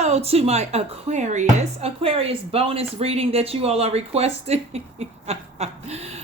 Hello to my Aquarius bonus reading that you all are requesting.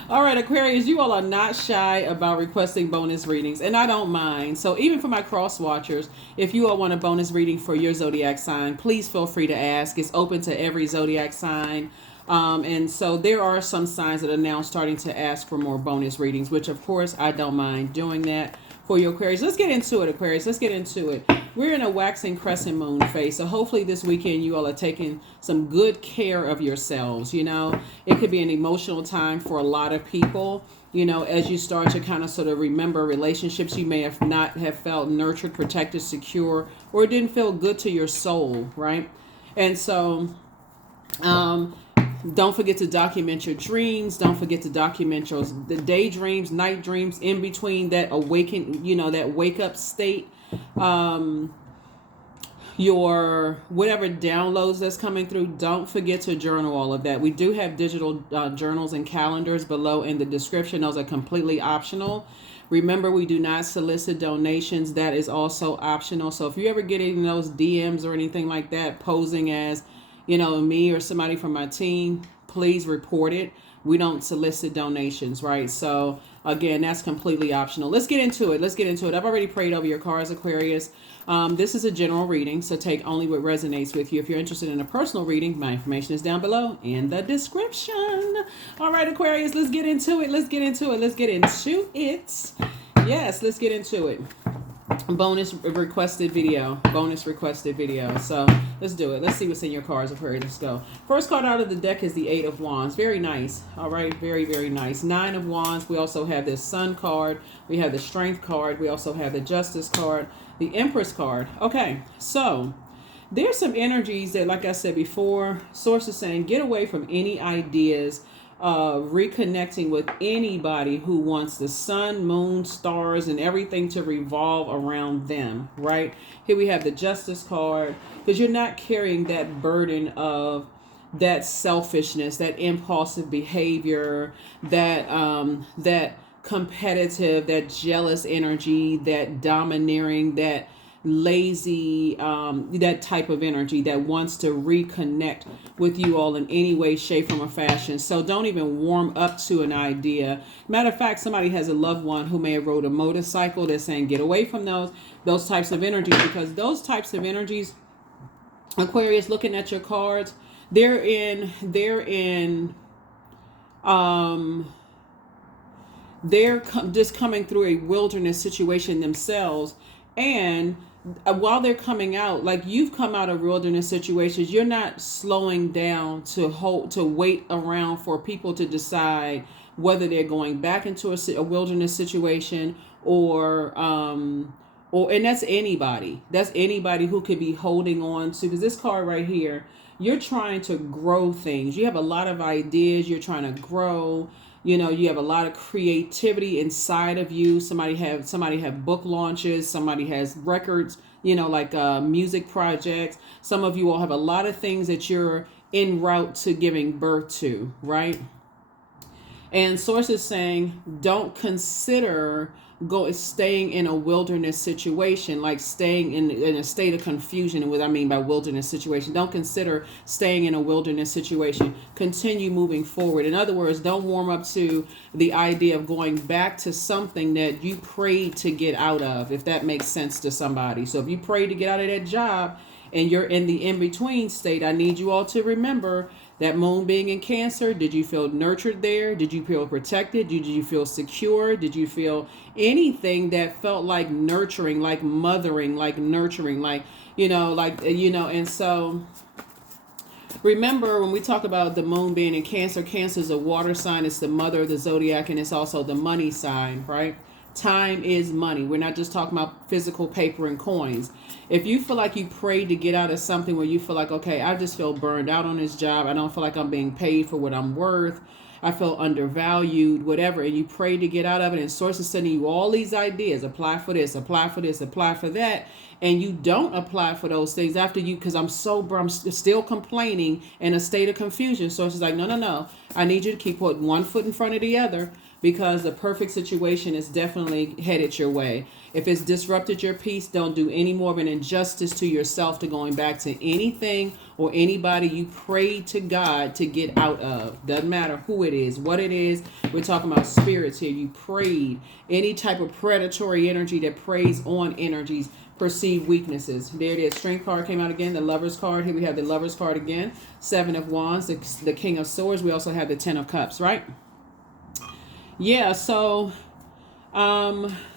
All right, Aquarius, you all are not shy about requesting bonus readings, and I don't mind. So even for my cross watchers, if you all want a bonus reading for your zodiac sign, please feel free to ask. It's open to every zodiac sign. And so there are some signs that are now starting to ask for more bonus readings, which of course I don't mind doing that for your Aquarius. Let's get into it, Aquarius. Let's get into it. We're in a waxing crescent moon phase. So hopefully this weekend you all are taking some good care of yourselves. You know, it could be an emotional time for a lot of people. You know, as you start to kind of sort of remember relationships you may have not have felt nurtured, protected, secure, or it didn't feel good to your soul, right? And so, don't forget to document your dreams. Don't forget to document the daydreams, night dreams, in between that awaken, that wake up state. Your whatever downloads that's coming through, don't forget to journal all of that. We do have digital journals and calendars below in the description. Those are completely optional. Remember, we do not solicit donations. That is also optional. So if you ever get in those DMs or anything like that posing as me or somebody from my team, please report it. We don't solicit donations, right? So again, that's completely optional. Let's get into it. I've already prayed over your cards, Aquarius. This is a general reading, so take only what resonates with you. If you're interested in a personal reading, my information is down below in the description. All right, Aquarius, let's get into it. Yes, let's get into it. Bonus requested video. So let's do it. Let's see what's in your cards, Aquarius. Let's go. First card out of the deck is the Eight of Wands. Very nice. All right, very, very nice. Nine of Wands. We also have this Sun card. We have the Strength card. We also have the Justice card, the Empress card. Okay, so there's some energies that, like I said before, Source is saying get away from any ideas reconnecting with anybody who wants the sun, moon, stars, and everything to revolve around them, right? Here we have the Justice card, because you're not carrying that burden of that selfishness, that impulsive behavior, that competitive, that jealous energy, that domineering, that lazy, that type of energy that wants to reconnect with you all in any way, shape, form, or fashion. So don't even warm up to an idea. Matter of fact, somebody has a loved one who may have rode a motorcycle. They're saying get away from those types of energies, because those types of energies, Aquarius, looking at your cards, they're just coming through a wilderness situation themselves. And while they're coming out, like you've come out of wilderness situations, you're not slowing down to wait around for people to decide whether they're going back into a wilderness situation or and that's anybody who could be holding on to, because this card right here, you're trying to grow things. You have a lot of ideas. You're trying to grow. You have a lot of creativity inside of you. Somebody have book launches. Somebody has records, like music projects. Some of you all have a lot of things that you're en route to giving birth to, right? And Source is saying, don't consider staying in a wilderness situation, like staying in a state of confusion. And what I mean by wilderness situation, don't consider staying in a wilderness situation. Continue moving forward. In other words, don't warm up to the idea of going back to something that you prayed to get out of, if that makes sense to somebody. So if you prayed to get out of that job and you're in the in-between state, I need you all to remember that moon being in Cancer. Did you feel nurtured there? Did you feel protected? Did you feel secure? Did you feel anything that felt like nurturing, like mothering, like nurturing, and so remember, when we talk about the moon being in Cancer, Cancer is a water sign. It's the mother of the zodiac, and it's also the money sign, right? Time is money. We're not just talking about physical paper and coins. If you feel like you prayed to get out of something where you feel like, okay, I just feel burned out on this job. I don't feel like I'm being paid for what I'm worth. I feel undervalued, whatever. And you pray to get out of it. And Source is sending you all these ideas. Apply for this, apply for this, apply for that. And you don't apply for those things after because I'm still complaining in a state of confusion. Source is like, no. I need you to keep putting one foot in front of the other. because the perfect situation is definitely headed your way. If it's disrupted your peace, don't do any more of an injustice to yourself to going back to anything or anybody you prayed to God to get out of. Doesn't matter who it is, what it is. We're talking about spirits here. You prayed. Any type of predatory energy that preys on energies, perceived weaknesses. There it is. Strength card came out again. The Lover's card. Here we have the Lover's card again. Seven of Wands. The King of Swords. We also have the Ten of Cups, right? Yeah, so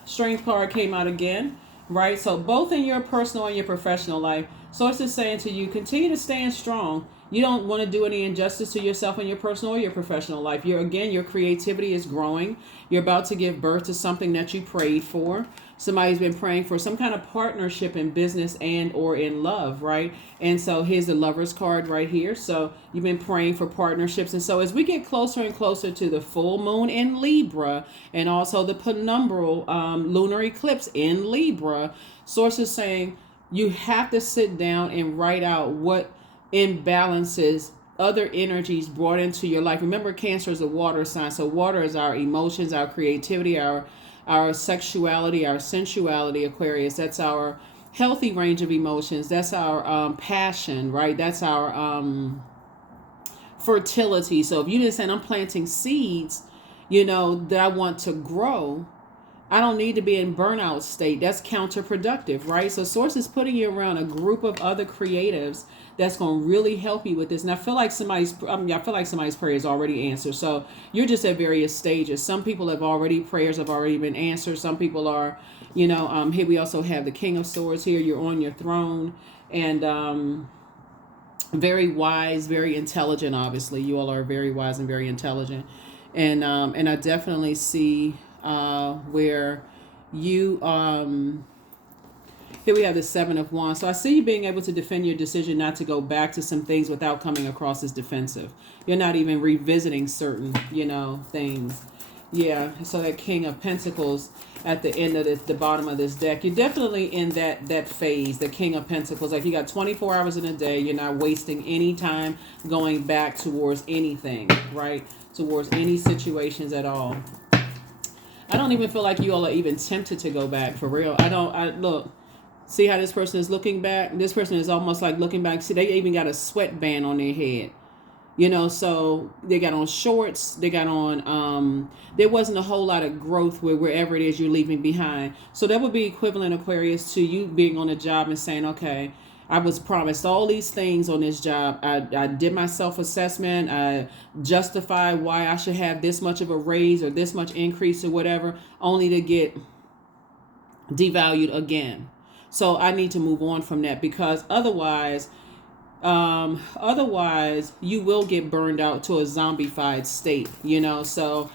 Strength card came out again, right? So both in your personal and your professional life. Source is saying to you, continue to stand strong. You don't want to do any injustice to yourself in your personal or your professional life. Your creativity is growing. You're about to give birth to something that you prayed for. Somebody's been praying for some kind of partnership in business and or in love, right? And so here's the Lover's card right here. So you've been praying for partnerships. And so as we get closer and closer to the full moon in Libra and also the penumbral lunar eclipse in Libra, Source is saying you have to sit down and write out what imbalances other energies brought into your life. Remember, Cancer is a water sign. So water is our emotions, our creativity, our sexuality, our sensuality. Aquarius, that's our healthy range of emotions. That's our passion, right? That's our fertility. So if you didn't say, I'm planting seeds, that I want to grow, I don't need to be in burnout state. That's counterproductive, right? So Source is putting you around a group of other creatives that's going to really help you with this. And I feel like somebody's prayer is already answered. So you're just at various stages. Some people prayers have already been answered. Some people are, here we also have the King of Swords here. You're on your throne and very wise, very intelligent. Obviously, you all are very wise and very intelligent. And I definitely see where you here we have the Seven of Wands. So I see you being able to defend your decision not to go back to some things without coming across as defensive. You're not even revisiting certain things. Yeah, so that King of Pentacles at the end of the bottom of this deck, you're definitely in that phase, the King of Pentacles. Like you got 24 hours in a day. You're not wasting any time going back towards anything, right? Towards any situations at all. I don't even feel like you all are even tempted to go back, for real. Look, see how this person is looking back? This person is almost like looking back. See, they even got a sweatband on their head. So they got on shorts, they got on, there wasn't a whole lot of growth wherever it is you're leaving behind. So that would be equivalent, Aquarius, to you being on a job and saying, okay, I was promised all these things on this job. I did my self-assessment. I justified why I should have this much of a raise or this much increase or whatever, only to get devalued again. So I need to move on from that, because otherwise you will get burned out to a zombified state, So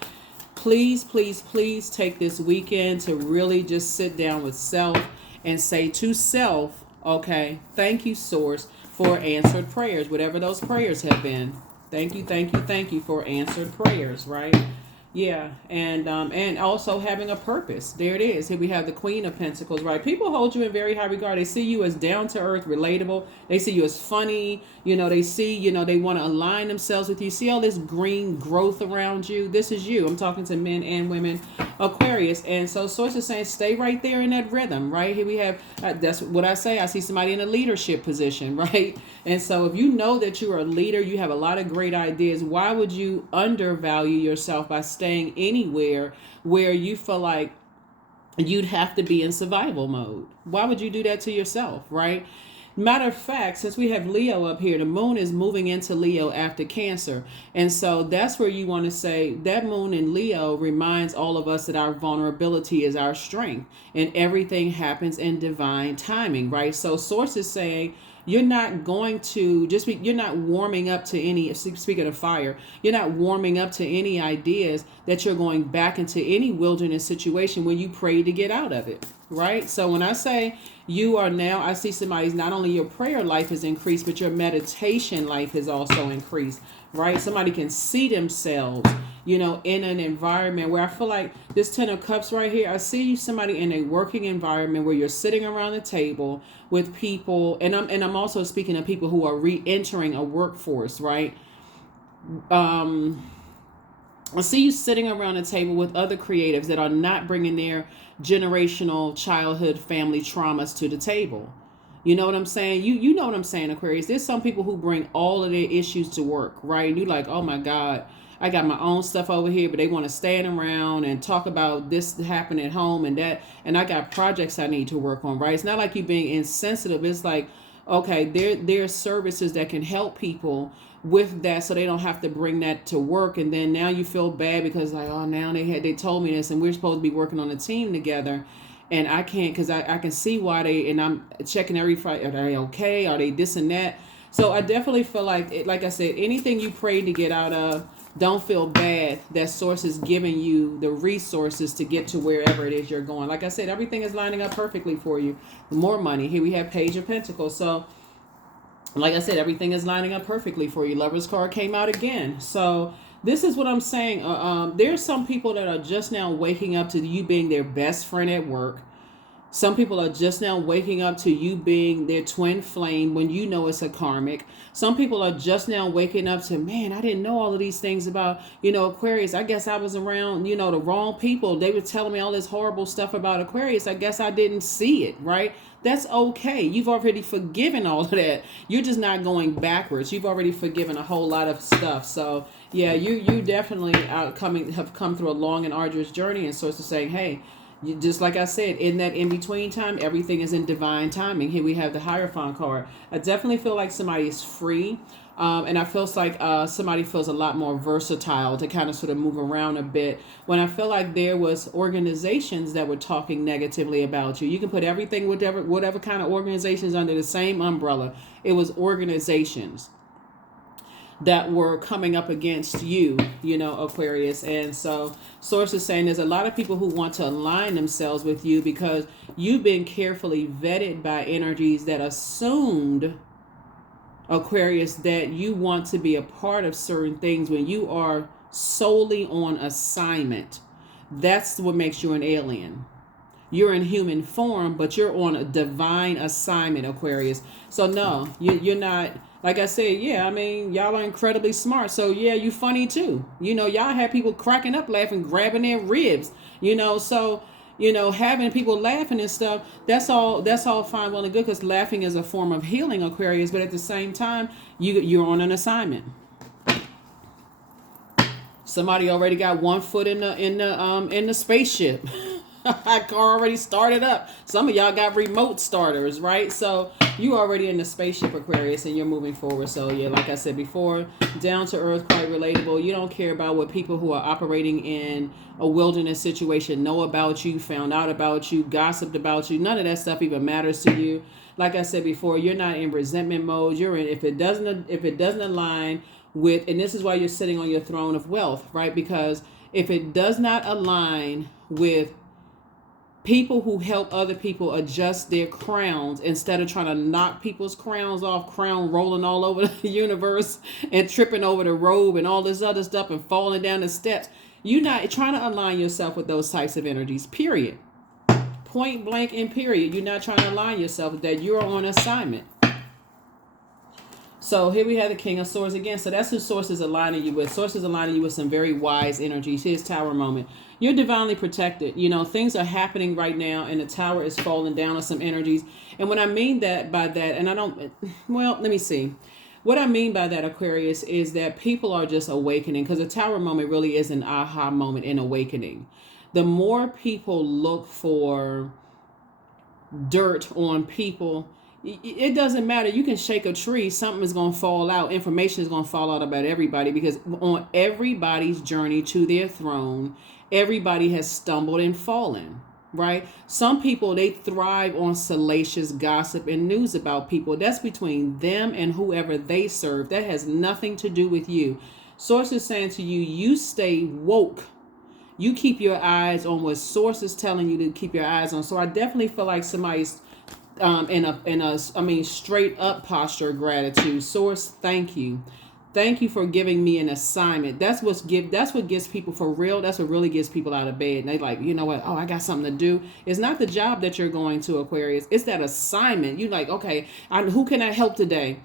please, please, please take this weekend to really just sit down with self and say to self, okay, thank you, Source, for answered prayers, whatever those prayers have been. Thank you for answered prayers, right? Yeah, and also having a purpose. There it is. Here we have the Queen of Pentacles, right? People hold you in very high regard. They see you as down to earth, relatable. They see you as funny. They see, they want to align themselves with you. See all this green growth around you? This is you. I'm talking to men and women, Aquarius. And so Source is saying, stay right there in that rhythm, right? Here we have, that's what I say. I see somebody in a leadership position, right? And so if you know that you are a leader, you have a lot of great ideas, why would you undervalue yourself by staying anywhere where you feel like you'd have to be in survival mode? Why would you do that to yourself, right? Matter of fact, since we have Leo up here, the moon is moving into Leo after Cancer. And so that's where you want to say that moon in Leo reminds all of us that our vulnerability is our strength and everything happens in divine timing, right? So Source is saying, you're not going to you're not warming up to any, speaking of fire, you're not warming up to any ideas that you're going back into any wilderness situation when you prayed to get out of it, right? So when I say you are now, I see somebody's, not only your prayer life has increased, but your meditation life has also increased, right? Somebody can see themselves, in an environment where I feel like this Ten of Cups right here, I see somebody in a working environment where you're sitting around the table with people, and I'm also speaking of people who are re-entering a workforce, right? I see you sitting around a table with other creatives that are not bringing their generational childhood family traumas to the table. You know what I'm saying? You know what I'm saying, Aquarius. There's some people who bring all of their issues to work, right? And you like, oh my God, I got my own stuff over here, but they want to stand around and talk about this happening at home and that, and I got projects I need to work on, right? It's not like you being insensitive. It's like, okay, there are services that can help people with that, so they don't have to bring that to work. And then now you feel bad because like, oh, now they told me this, and we're supposed to be working on a team together, and I can't because I can see why they, and I'm checking every Friday, are they okay, are they this and that. So I definitely feel like I said, anything you prayed to get out of, don't feel bad that source is giving you the resources to get to wherever it is you're going. Like I said, everything is lining up perfectly for you. More money. Here we have Page of Pentacles. So like I said, everything is lining up perfectly for you. Lover's card came out again. So this is what I'm saying. There's some people that are just now waking up to you being their best friend at work. Some people are just now waking up to you being their twin flame when you know it's a karmic. Some people are just now waking up to, man, I didn't know all of these things about, Aquarius. I guess I was around, the wrong people. They were telling me all this horrible stuff about Aquarius. I guess I didn't see it, right? That's okay. You've already forgiven all of that. You're just not going backwards. You've already forgiven a whole lot of stuff. So yeah, you definitely have come through a long and arduous journey, and source is saying, hey, just like I said, in that in-between time, everything is in divine timing. Here we have the Hierophant card. I definitely feel like somebody is free. And I feel like somebody feels a lot more versatile to kind of sort of move around a bit. When I feel like there was organizations that were talking negatively about you. You can put everything, whatever kind of organizations under the same umbrella. It was organizations that were coming up against you, Aquarius. And so source is saying there's a lot of people who want to align themselves with you because you've been carefully vetted by energies that assumed, Aquarius, that you want to be a part of certain things when you are solely on assignment. That's what makes you an alien. You're in human form, but you're on a divine assignment, Aquarius. So no, you're not. Like I said, yeah, I mean, y'all are incredibly smart. So yeah, you funny too. Y'all have people cracking up, laughing, grabbing their ribs. So having people laughing and stuff, that's all fine, well and good, because laughing is a form of healing, Aquarius. But at the same time, you're on an assignment. Somebody already got one foot in the spaceship. Car already started up. Some of y'all got remote starters, right? So you already in the spaceship, Aquarius, and you're moving forward. So yeah, like I said before, down to earth, quite relatable. You don't care about what people who are operating in a wilderness situation know about you, found out about you, gossiped about you. None of that stuff even matters to you. Like I said before, you're not in resentment mode. You're in, if it doesn't align with, and this is why you're sitting on your throne of wealth, right? Because if it does not align with people who help other people adjust their crowns instead of trying to knock people's crowns off, crown rolling all over the universe and tripping over the robe and all this other stuff and falling down the steps. You're not trying to align yourself with those types of energies, period. Point blank and period. You're not trying to align yourself with that. You're on assignment. So here we have the King of Swords again. So that's who Source is aligning you with. Source is aligning you with some very wise energies. Here's Tower moment. You're divinely protected. Things are happening right now and the tower is falling down on some energies. And what I mean by that, and let me see. What I mean by that, Aquarius, is that people are just awakening, because the tower moment really is an aha moment in awakening. The more people look for dirt on people, it doesn't matter. You can shake a tree, something is going to fall out. Information is going to fall out about everybody, because on everybody's journey to their throne, everybody has stumbled and fallen, right? Some people, they thrive on salacious gossip and news about people. That's between them and whoever they serve. That has nothing to do with you. Source is saying to you, you stay woke. You keep your eyes on what Source is telling you to keep your eyes on. So I definitely feel like somebody's in a straight up posture of gratitude. Source, thank you. Thank you for giving me an assignment. That's what gets people, for real. That's what really gets people out of bed. And they like, you know what? Oh, I got something to do. It's not the job that you're going to, Aquarius. It's that assignment. You like, okay, who can I help today?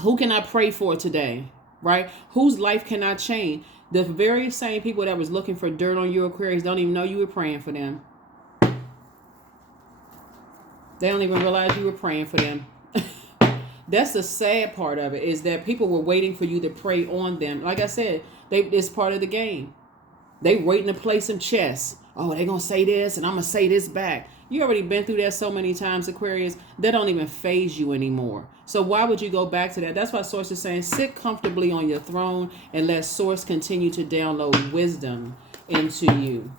Who can I pray for today? Right? Whose life can I change? The very same people that was looking for dirt on you, Aquarius, don't even know you were praying for them. They don't even realize you were praying for them. That's the sad part of it, is that people were waiting for you to pray on them. Like I said, it's part of the game. They waiting to play some chess. Oh, they gonna say this and I'm gonna say this back. You already been through that so many times, Aquarius. That don't even phase you anymore. So why would you go back to that? That's why Source is saying, sit comfortably on your throne and let Source continue to download wisdom into you.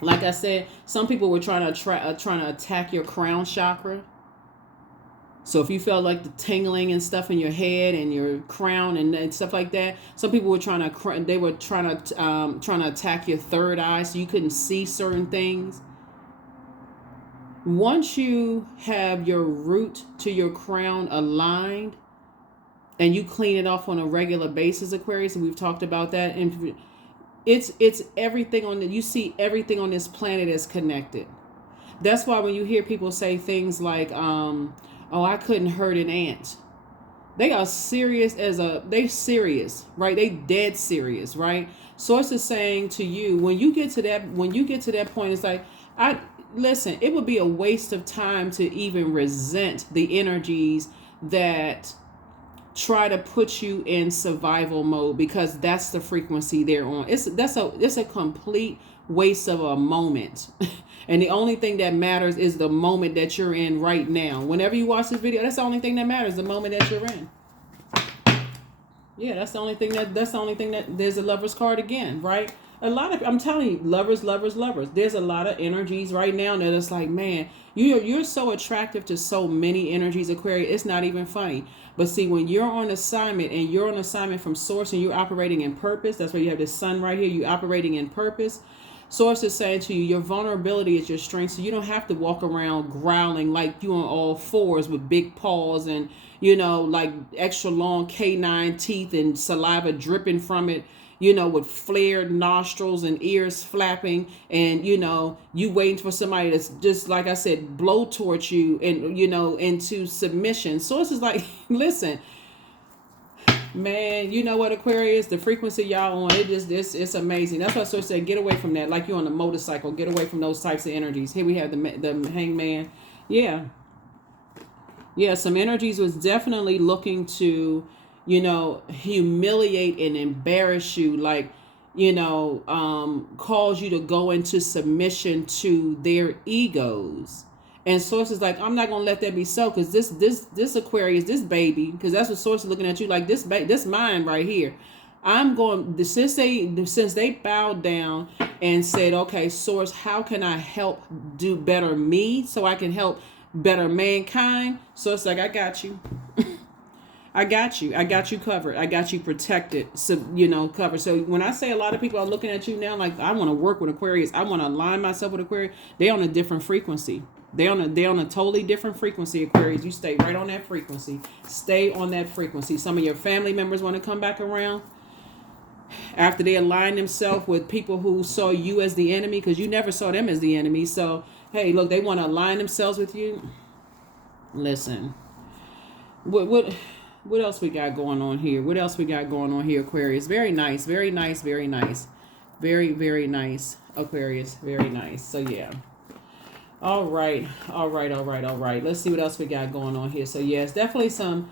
Like I said, some people were trying to attack your crown chakra. So if you felt like the tingling and stuff in your head and your crown and stuff like that, some people were trying to attack your third eye so you couldn't see certain things. Once you have your root to your crown aligned and you clean it off on a regular basis, Aquarius, and we've talked about that, and it's everything you see everything on this planet is connected. That's why when you hear people say things like, oh, I couldn't hurt an ant. They are serious they serious, right? They dead serious, right? Source is saying to you, when you get to that point, it's like, listen, it would be a waste of time to even resent the energies that try to put you in survival mode, because that's the frequency they're on. It's a complete waste of a moment. And the only thing that matters is the moment that you're in right now. Whenever you watch this video, that's the only thing that matters, the moment that you're in. Yeah, that's the only thing that there's a Lover's card again, right? I'm telling you, lovers. There's a lot of energies right now that it's like, man, you're so attractive to so many energies, Aquarius. It's not even funny. But see, when you're on assignment and you're on assignment from Source and you're operating in purpose, that's why you have the sun right here. You're operating in purpose. Source is saying to you, your vulnerability is your strength. So you don't have to walk around growling like you on all fours with big paws and, like extra long canine teeth and saliva dripping from it, with flared nostrils and ears flapping, and, you waiting for somebody that's just, like I said, blowtorch you and, into submission. Source is like, listen, man, you know what, Aquarius, the frequency y'all on, it's amazing. That's why Source said, get away from that. Like you're on a motorcycle, get away from those types of energies. Here we have the hangman. Yeah, some energies was definitely looking to, humiliate and embarrass you, like, cause you to go into submission to their egos. And Source is like, I'm not gonna let that be so, because this Aquarius, this baby, because that's what Source is looking at you like, this mine right here. I'm going, since they bowed down and said, okay, Source, how can I help do better me so I can help better mankind? So it's like, I got you. I got you covered. I got you protected. So, covered. So when I say a lot of people are looking at you now, like, I want to work with Aquarius, I want to align myself with Aquarius, they're on a different frequency. They're on a totally different frequency, Aquarius. You stay right on that frequency. Stay on that frequency. Some of your family members want to come back around after they align themselves with people who saw you as the enemy, because you never saw them as the enemy. So, hey, look, they want to align themselves with you. Listen, what else we got going on here? What else we got going on here, Aquarius? Very nice, very nice, very nice. Very, very nice, Aquarius. Very nice. So, yeah. All right. Let's see what else we got going on here. So, yes, definitely some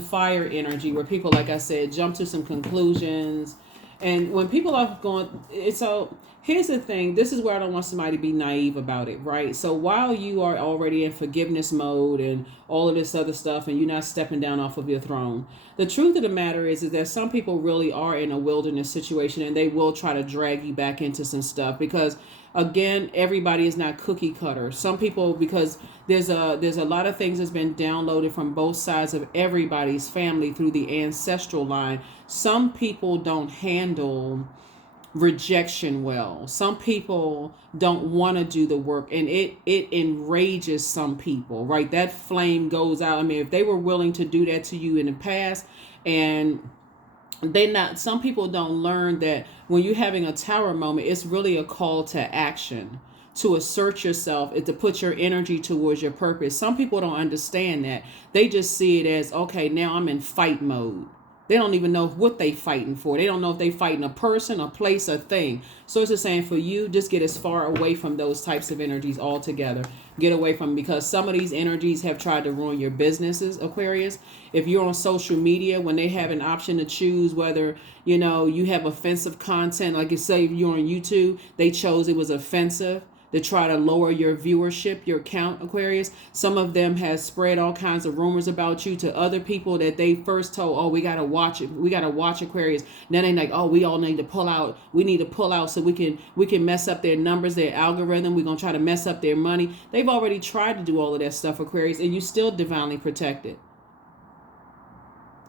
fire energy where people, like I said, jump to some conclusions. And when people are going, here's the thing. This is where I don't want somebody to be naive about it, right? So while you are already in forgiveness mode and all of this other stuff, and you're not stepping down off of your throne, the truth of the matter is that some people really are in a wilderness situation, and they will try to drag you back into some stuff because, again, everybody is not cookie cutter. Some people, because there's a lot of things that's been downloaded from both sides of everybody's family through the ancestral line. Some people don't handle rejection well. Some people don't want to do the work, and it enrages some people, right? That flame goes out. I mean, if they were willing to do that to you in the past, and some people don't learn that when you're having a tower moment, it's really a call to action, to assert yourself, and to put your energy towards your purpose. Some people don't understand that. They just see it as, okay, now I'm in fight mode. They don't even know what they fighting for. They don't know if they fighting a person, a place, a thing. So it's just saying for you, just get as far away from those types of energies altogether. Get away from them, because some of these energies have tried to ruin your businesses, Aquarius. If you're on social media, when they have an option to choose whether, you have offensive content, like you say, if you're on YouTube, they chose it was offensive to try to lower your viewership, your count, Aquarius. Some of them has spread all kinds of rumors about you to other people that they first told, oh, we got to watch it. We got to watch Aquarius. Then they like, oh, we all need to pull out. We need to pull out so we can mess up their numbers, their algorithm. We're going to try to mess up their money. They've already tried to do all of that stuff, Aquarius, and you still divinely protected.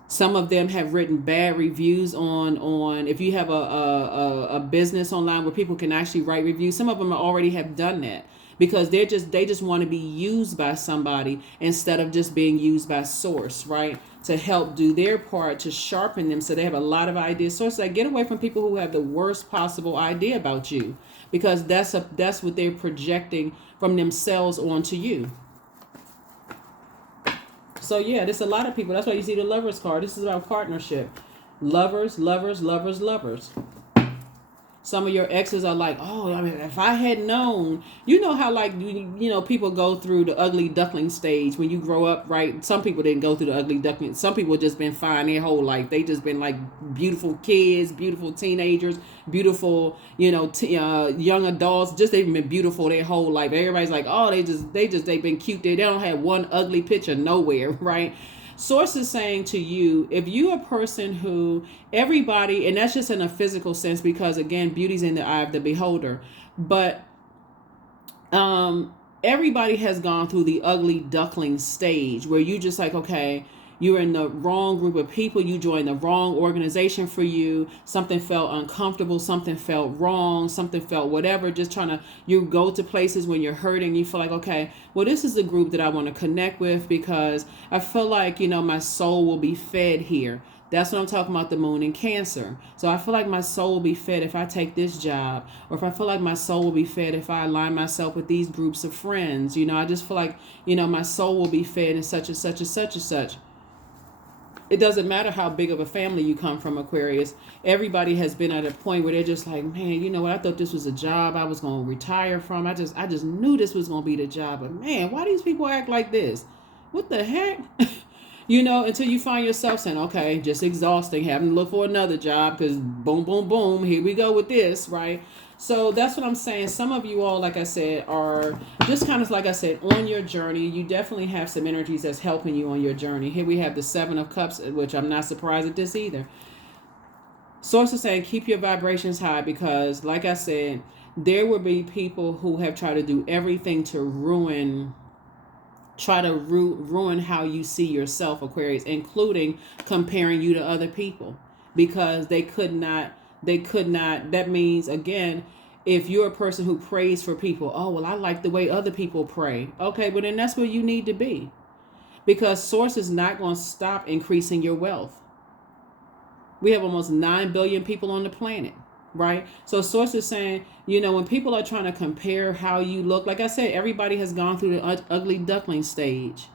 Some of them have written bad reviews on if you have a business online where people can actually write reviews. Some of them already have done that because they just want to be used by somebody instead of just being used by source, right? To help do their part to sharpen them so they have a lot of ideas. So it's like, get away from people who have the worst possible idea about you, because that's what they're projecting from themselves onto you. So yeah, there's a lot of people. That's why you see the Lovers card. This is about partnership. Lovers, lovers, lovers, lovers. Some of your exes are like, oh, I mean, if I had known, how like, people go through the ugly duckling stage when you grow up, right? Some people didn't go through the ugly duckling. Some people just been fine their whole life. They just been like beautiful kids, beautiful teenagers, beautiful, young adults. Just they've been beautiful their whole life. Everybody's like, oh, they've been cute. They don't have one ugly picture nowhere, right? Source is saying to you, if you're a person who everybody, and that's just in a physical sense, because again, beauty's in the eye of the beholder, but everybody has gone through the ugly duckling stage where you just like, okay, you're in the wrong group of people, you joined the wrong organization for you, something felt uncomfortable, something felt wrong, something felt whatever, you go to places when you're hurting, you feel like, okay, well, this is the group that I want to connect with because I feel like, my soul will be fed here. That's what I'm talking about, the moon in Cancer. So I feel like my soul will be fed if I take this job, or if I feel like my soul will be fed if I align myself with these groups of friends. I just feel like, my soul will be fed in such and such and such and such. It doesn't matter how big of a family you come from, Aquarius. Everybody has been at a point where they're just like, man, you know what? I thought this was a job I was going to retire from. I just knew this was going to be the job. But man, why these people act like this? What the heck? Until you find yourself saying, okay, just exhausting, having to look for another job because boom, boom, boom, here we go with this, right? So that's what I'm saying. Some of you all, like I said, are just kind of, like I said, on your journey. You definitely have some energies that's helping you on your journey. Here we have the Seven of Cups, which I'm not surprised at this either. Source is saying keep your vibrations high because, like I said, there will be people who have tried to do everything to ruin how you see yourself, Aquarius, including comparing you to other people, because they could not, that means, again, if you're a person who prays for people, oh, well, I like the way other people pray. Okay, but then that's where you need to be, because source is not going to stop increasing your wealth. We have almost 9 billion people on the planet, right? So source is saying, when people are trying to compare how you look, like I said, everybody has gone through the ugly duckling stage.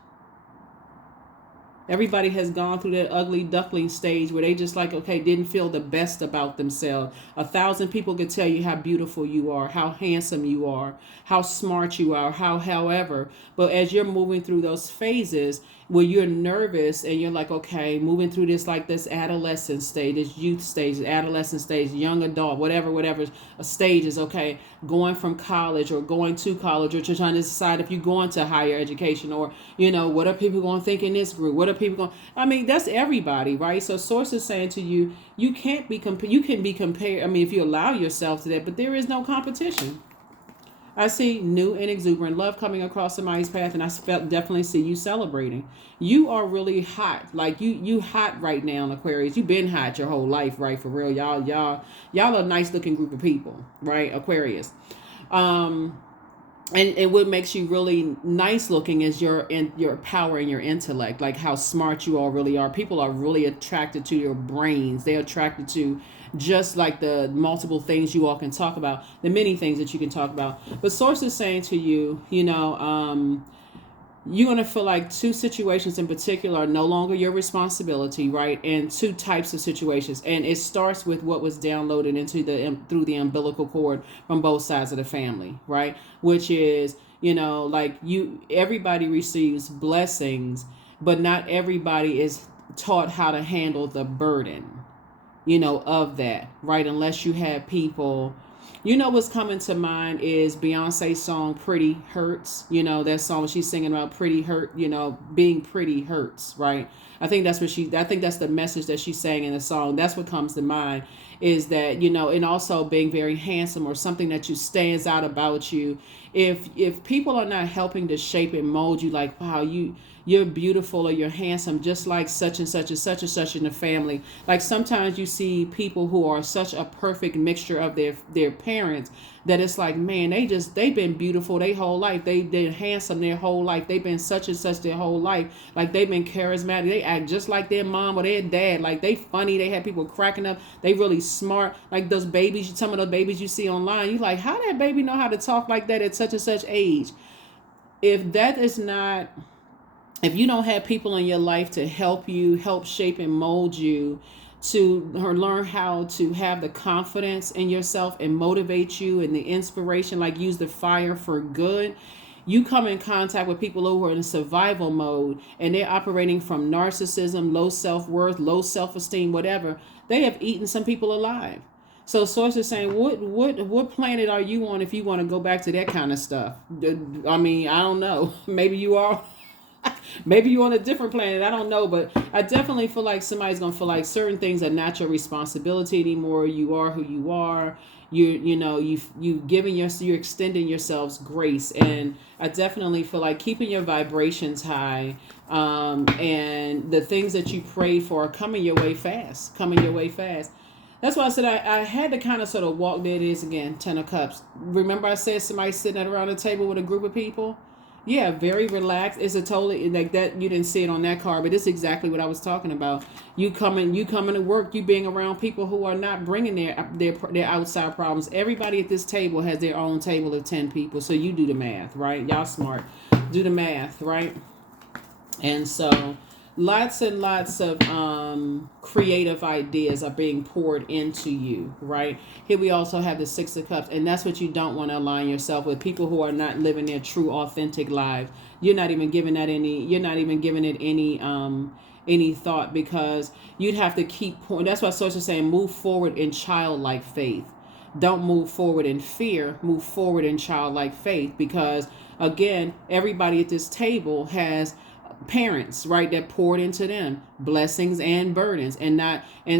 Everybody has gone through that ugly duckling stage where they just like, okay, didn't feel the best about themselves. 1,000 people could tell you how beautiful you are, how handsome you are, how smart you are, however. But as you're moving through those phases where you're nervous and you're like, okay, moving through this adolescent stage, this youth stage, adolescent stage, young adult, whatever stage is, okay, going from college or going to college, or just trying to decide if you're going to higher education, or, what are people going to think in this group? What are people going, I mean, that's everybody, right? So source is saying to you, you can be compared. I mean, if you allow yourself to that, but there is no competition. I see new and exuberant love coming across somebody's path, and I definitely see you celebrating. You are really hot. Like you hot right now in Aquarius. You've been hot your whole life, right? For real. Y'all are a nice looking group of people, right? Aquarius. And what makes you really nice looking is your power and your intellect, like how smart you all really are. People are really attracted to your brains. They're attracted to just like the multiple things you all can talk about, the many things that you can talk about. But source is saying to you, you're going to feel like two situations in particular are no longer your responsibility, right? And two types of situations. And it starts with what was downloaded into through the umbilical cord from both sides of the family, right? Which is, like everybody receives blessings, but not everybody is taught how to handle the burden, of that, right? Unless you have people. What's coming to mind is Beyonce's song Pretty Hurts. That song she's singing about pretty hurt, being pretty hurts, right? I think that's the message that she's saying in the song. That's what comes to mind, is that, and also being very handsome or something that you stands out about you. If people are not helping to shape and mold you, like, wow, you're beautiful or you're handsome, just like such and such and such and such in the family. Like sometimes you see people who are such a perfect mixture of their parents that it's like, man, they've been beautiful their whole life. They've been handsome their whole life. They've been such and such their whole life. Like they've been charismatic. They act just like their mom or their dad. Like they funny. They have people cracking up. They really smart. Like those babies, some of those babies you see online, you like, how that baby know how to talk like that at such and such age? If you don't have people in your life to help shape and mold you, to learn how to have the confidence in yourself and motivate you and the inspiration, like use the fire for good, you come in contact with people who are in survival mode and they're operating from narcissism, low self-worth, low self-esteem, whatever. They have eaten some people alive. So Source is saying, what planet are you on if you want to go back to that kind of stuff? I mean, I don't know. Maybe you are. Maybe you're on a different planet. I don't know, but I definitely feel like somebody's gonna feel like certain things are not your responsibility anymore. You are who you are. You're extending yourselves grace, and I definitely feel like keeping your vibrations high, and the things that you prayed for are coming your way fast. That's why I said I had to kind of sort of walk. There it is again, 10 of Cups. Remember I said somebody sitting around a table with a group of people? Yeah, very relaxed. It's a totally like that. You didn't see it on that card, but it's exactly what I was talking about. You coming to work. You being around people who are not bringing their outside problems. Everybody at this table has their own table of 10 people. So you do the math, right? Y'all smart. Do the math, right? And so lots and lots of creative ideas are being poured into you, right? Here we also have the 6 of Cups, and that's what you don't want to align yourself with. People who are not living their true, authentic lives. You're not even giving it any thought, because you'd have to keep pouring. That's why Source is saying move forward in childlike faith. Don't move forward in fear. Move forward in childlike faith, because again, everybody at this table has parents, right, that poured into them blessings and burdens, and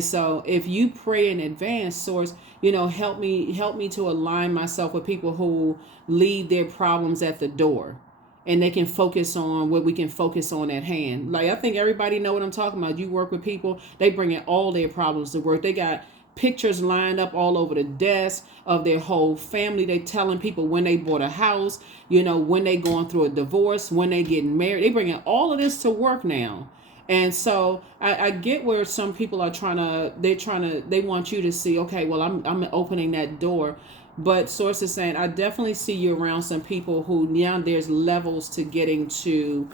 so if you pray in advance, Source, help me to align myself with people who leave their problems at the door and they can focus on what we can focus on at hand. Like, I think everybody know what I'm talking about. You work with people, they bring in all their problems to work. They got pictures lined up all over the desk of their whole family. They telling people when they bought a house, when they going through a divorce, when they getting married. They bringing all of this to work now. And so I get where some people are they want you to see, okay, well, I'm opening that door. But Source is saying, I definitely see you around some people who now there's levels to getting to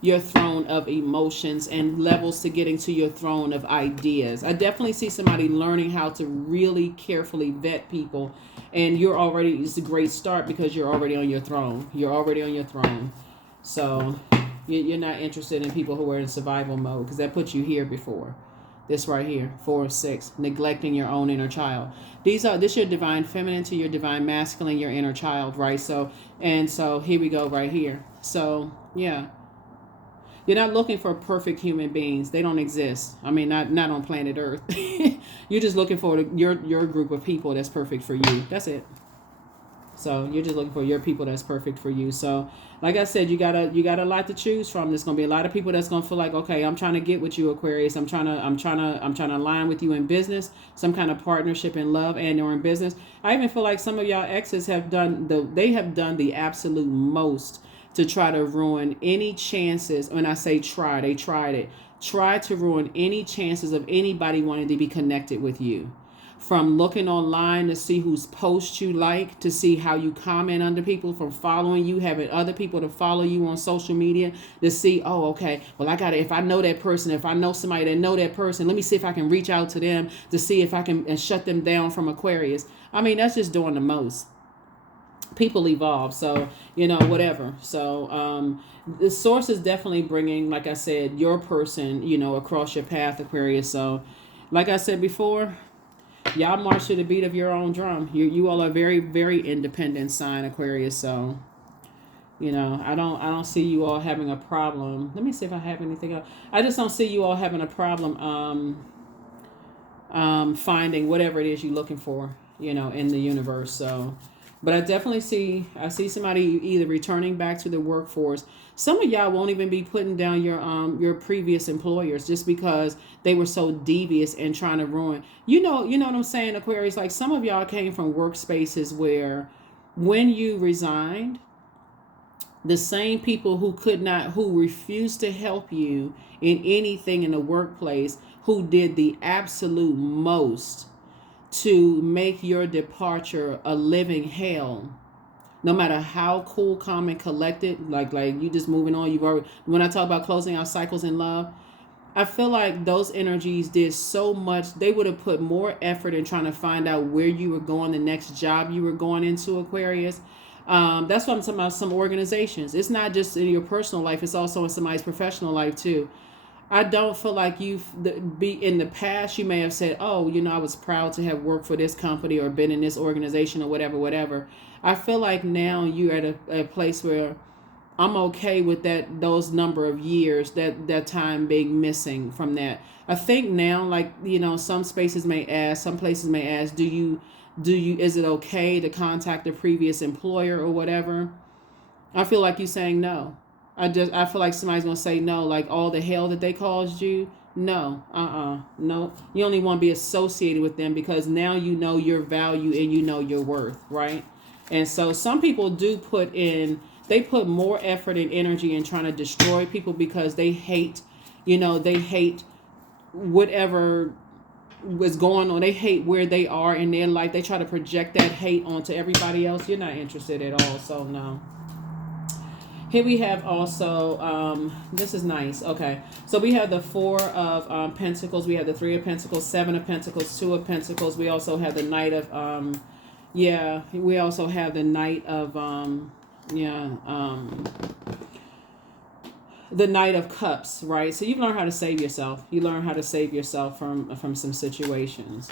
your throne of emotions and levels to getting to your throne of ideas. I definitely see somebody learning how to really carefully vet people, and it's a great start because you're already on your throne. So you're not interested in people who are in survival mode, because that puts you here before. This right here, 4 of 6, neglecting your own inner child. This is your divine feminine to your divine masculine, your inner child, right? So here we go right here. So yeah, you're not looking for perfect human beings. They don't exist. I mean, not on planet Earth. You're just looking for your group of people that's perfect for you. That's it. So you're just looking for your people that's perfect for you. So like I said, you got a lot to choose from. There's gonna be a lot of people that's gonna feel like, okay, I'm trying to get with you, Aquarius. I'm trying to align with you in business, some kind of partnership in love and or in business. I even feel like some of y'all exes have done the absolute most to try to ruin any chances. When I say try, they tried it. Try to ruin any chances of anybody wanting to be connected with you. from looking online to see whose posts you like, to see how you comment under people, from following you, having other people to follow you on social media to see, oh, okay, well, I gotta, if I know that person, if I know somebody that know that person, let me see if I can reach out to them to see if I can and shut them down from Aquarius. I mean, that's just doing the most. People evolve, so whatever. So the source is definitely bringing, like I said, your person across your path, Aquarius. So like I said before, y'all march to the beat of your own drum. You all are very, very independent sign, Aquarius. So I don't see you all having a problem. Let me see if I have anything else. I just don't see you all having a problem finding whatever it is you're looking for in the universe. So but I definitely see somebody either returning back to the workforce. Some of y'all won't even be putting down your previous employers just because they were so devious and trying to ruin. You know what I'm saying, Aquarius? Like, some of y'all came from workspaces where when you resigned, the same people who refused to help you in anything in the workplace, who did the absolute most to make your departure a living hell, no matter how cool, calm, and collected, like you just moving on. You've already, when I talk about closing out cycles in love, I feel like those energies did so much. They would have put more effort in trying to find out where you were going, the next job you were going into, Aquarius. That's what I'm talking about. Some organizations, it's not just in your personal life, it's also in somebody's professional life too. I don't feel like in the past, you may have said, oh, I was proud to have worked for this company or been in this organization or whatever. I feel like now you're at a place where I'm okay with those number of years, that time being missing from that. I think now, like, some places may ask, do you, is it okay to contact the previous employer or whatever? I feel like you're saying no. I feel like somebody's gonna say no, like all the hell that they caused you. No, no. You only want to be associated with them because now you know your value and you know your worth, right? And so some people do they put more effort and energy in trying to destroy people because they hate, they hate whatever was going on. They hate where they are in their life. They try to project that hate onto everybody else. You're not interested at all, so no. Here we have also, this is nice. Okay, so we have the 4 of Pentacles. We have the 3 of Pentacles, 7 of Pentacles, 2 of Pentacles. We also have the Knight of, we also have the Knight of, the Knight of Cups, right? So you've learned how to save yourself. You learn how to save yourself from some situations.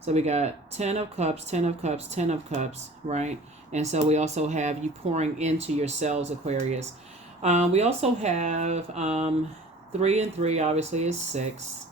So we got 10 of Cups, 10 of Cups, 10 of Cups, right? And so we also have you pouring into yourselves, Aquarius. We also have 3 and 3, obviously, is 6.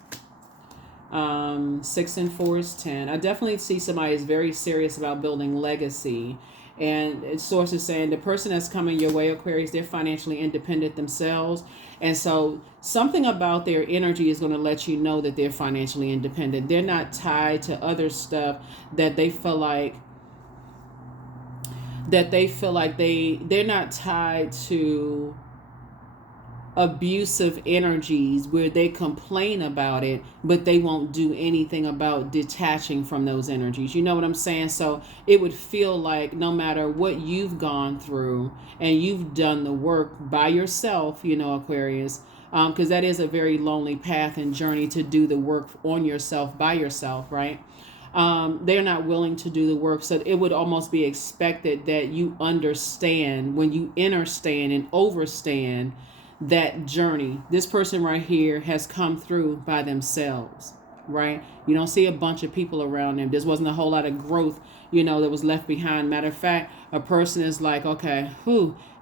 6 and 4 is 10. I definitely see somebody is very serious about building legacy. And source is saying the person that's coming your way, Aquarius, they're financially independent themselves. And so something about their energy is going to let you know that they're financially independent. They're not tied to other stuff that they feel like they're not tied to abusive energies where they complain about it, but they won't do anything about detaching from those energies. You know what I'm saying? So it would feel like no matter what you've gone through and you've done the work by yourself, Aquarius, because that is a very lonely path and journey to do the work on yourself by yourself, right? They're not willing to do the work. So it would almost be expected that you understand when you understand and overstand that journey. This person right here has come through by themselves, right? You don't see a bunch of people around them. There wasn't a whole lot of growth, that was left behind. Matter of fact, a person is like, okay,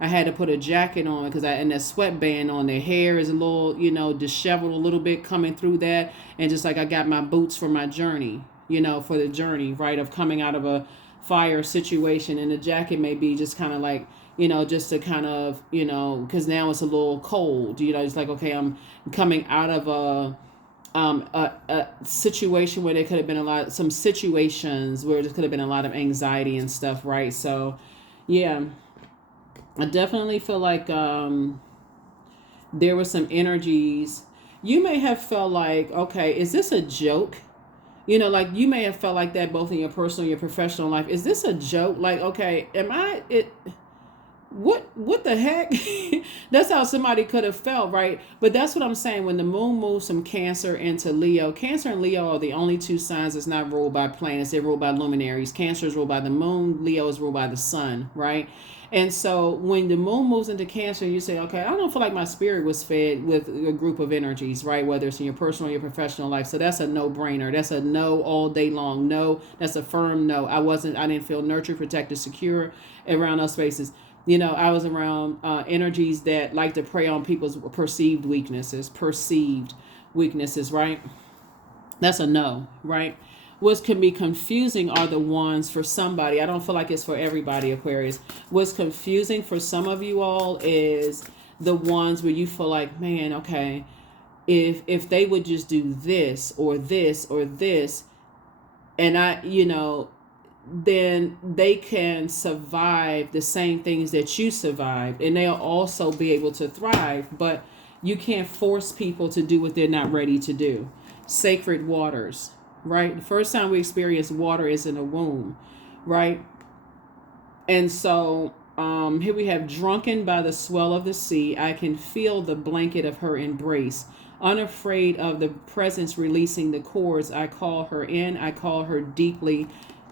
I had to put a jacket on because and a sweatband on. Their hair is a little, disheveled a little bit coming through that. And just like I got my boots for my journey, for the journey, right, of coming out of a fire situation. And the jacket may be just kind of like, just to kind of, because now it's a little cold, it's like, okay, I'm coming out of a situation where there could have been some situations where there could have been a lot of anxiety and stuff, right? So, yeah, I definitely feel like there were some energies. You may have felt like, okay, is this a joke? Like you may have felt like that both in your personal and your professional life. Is this a joke? Like, okay, am I it? What the heck? That's how somebody could have felt, right? But that's what I'm saying. When the moon moves from Cancer into Leo, Cancer and Leo are the only two signs that's not ruled by planets. They're ruled by luminaries. Cancer is ruled by the moon. Leo is ruled by the sun, right? And so when the moon moves into Cancer, you say, okay, I don't feel like my spirit was fed with a group of energies, right? Whether it's in your personal or your professional life. So that's a no-brainer. That's a no all day long. No, that's a firm no. I didn't feel nurtured, protected, secure around those spaces. I was around energies that like to prey on people's perceived weaknesses, right? That's a no, right? What can be confusing are the ones for somebody. I don't feel like it's for everybody, Aquarius. What's confusing for some of you all is the ones where you feel like, man, okay, if they would just do this or this or this, and then they can survive the same things that you survived, and they'll also be able to thrive. But you can't force people to do what they're not ready to do. Sacred waters, right? The first time we experience water is in a womb, right? And so here we have drunken by the swell of the sea. I can feel the blanket of her embrace. Unafraid of the presence releasing the cords, I call her in. I call her deeply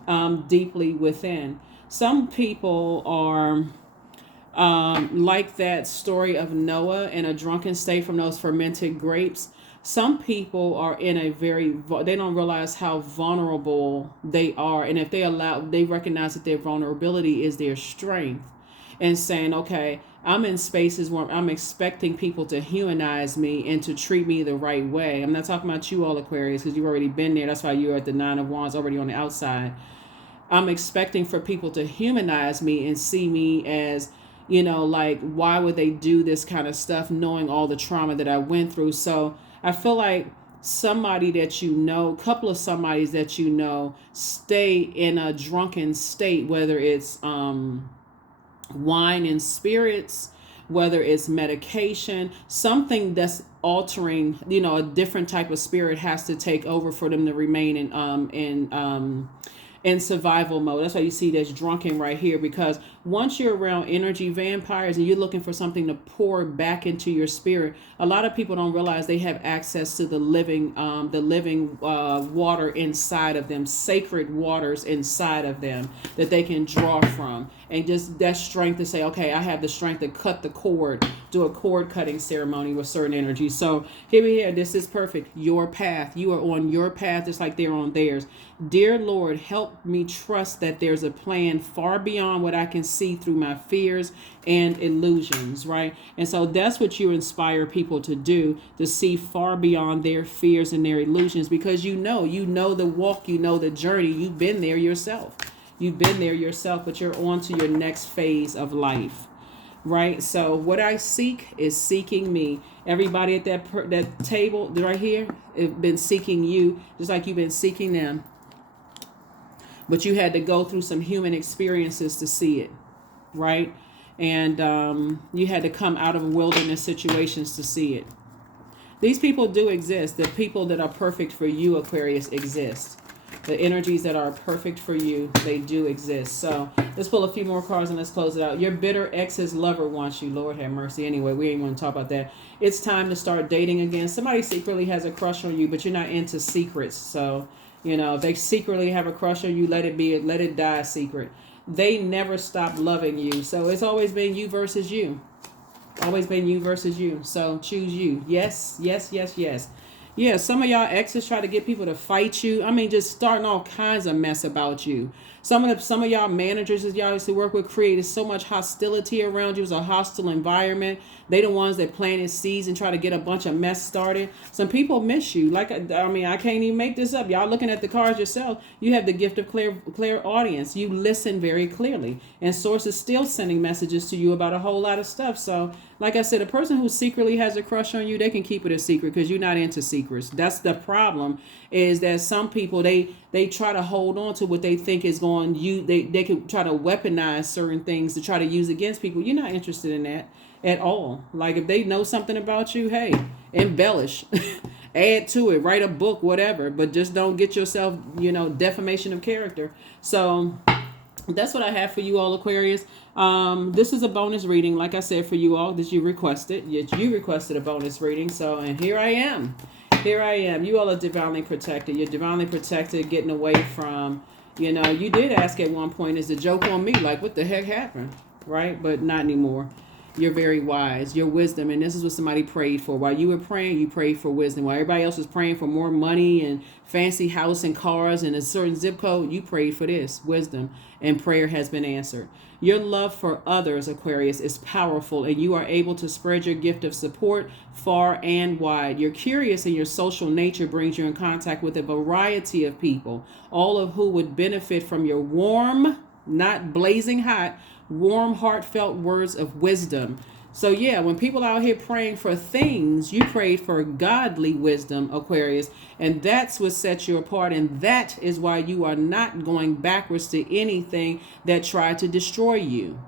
within. Some people are like that story of Noah in a drunken state from those fermented grapes. Some people are in they don't realize how vulnerable they are. And if they recognize that their vulnerability is their strength, and saying, okay, I'm in spaces where I'm expecting people to humanize me and to treat me the right way. I'm not talking about you all, Aquarius, because you've already been there. That's why you're at the Nine of Wands, already on the outside. I'm expecting for people to humanize me and see me as, like, why would they do this kind of stuff knowing all the trauma that I went through? So I feel like somebody that couple of somebodies that stay in a drunken state, whether it's wine and spirits, whether it's medication, something that's altering, a different type of spirit has to take over for them to remain in survival mode. That's why you see this drunken right here, because once you're around energy vampires and you're looking for something to pour back into your spirit, a lot of people don't realize they have access to the living water inside of them, sacred waters inside of them that they can draw from. And just that strength to say, okay, I have the strength to cut the cord, do a cord cutting ceremony with certain energy. So here, this is perfect. Your path. You are on your path just like they're on theirs. Dear Lord, help me trust that there's a plan far beyond what I can see through my fears and illusions, right? And so that's what you inspire people to do, to see far beyond their fears and their illusions, because you know the walk, the journey. You've been there yourself. But you're on to your next phase of life, right? So what I seek is seeking me. Everybody at that table right here have been seeking you, just like you've been seeking them. But you had to go through some human experiences to see it, right? And you had to come out of wilderness situations to see it. These people do exist. The people that are perfect for you, Aquarius, exist. The energies that are perfect for you, they do exist. So let's pull a few more cards and let's close it out. Your bitter ex's lover wants you. Lord have mercy. Anyway, we ain't want to talk about that. It's time to start dating again. Somebody secretly has a crush on you, but you're not into secrets. So, if they secretly have a crush on you, let it die secret. They never stop loving you. So it's always been you versus you. Always been you versus you. So choose you. Yes, yes, yes, yes. Yeah, some of y'all exes try to get people to fight you. I mean, just starting all kinds of mess about you. Some of y'all managers that y'all used to work with created so much hostility around you. It was a hostile environment. They the ones that planted seeds and try to get a bunch of mess started. Some people miss you. I can't even make this up. Y'all looking at the cards yourself. You have the gift of clear audience. You listen very clearly. And source is still sending messages to you about a whole lot of stuff. So, like I said, a person who secretly has a crush on you, they can keep it a secret because you're not into secrets. That's the problem, is that some people, they try to hold on to what they think is going, they can try to weaponize certain things to try to use against people. You're not interested in that at all. Like if they know something about you, hey, embellish. add to it, write a book, whatever, but just don't get yourself, defamation of character. So that's what I have for you all, Aquarius. This is a bonus reading, like I said, for you all that you requested. You requested a bonus reading, so, and here I am. You all are divinely protected. You're divinely protected, getting away from, you did ask at one point, is the joke on me? Like, what the heck happened? Right? But not anymore. You're very wise. Your wisdom, and this is what somebody prayed for. While you were praying, you prayed for wisdom. While everybody else was praying for more money and fancy house and cars and a certain zip code, you prayed for this, wisdom, and prayer has been answered. Your love for others, Aquarius, is powerful, and you are able to spread your gift of support far and wide. You're curious, and your social nature brings you in contact with a variety of people, all of who would benefit from your warm, not blazing hot, warm, heartfelt words of wisdom. So yeah, when people out here praying for things, you prayed for godly wisdom, Aquarius, and that's what sets you apart, and that is why you are not going backwards to anything that tried to destroy you.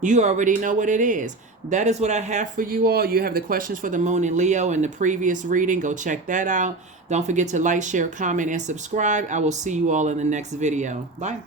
You already know what it is. That is what I have for you all. You have the questions for the Moon and Leo in the previous reading. Go check that out. Don't forget to like, share, comment, and subscribe. I will see you all in the next video. Bye.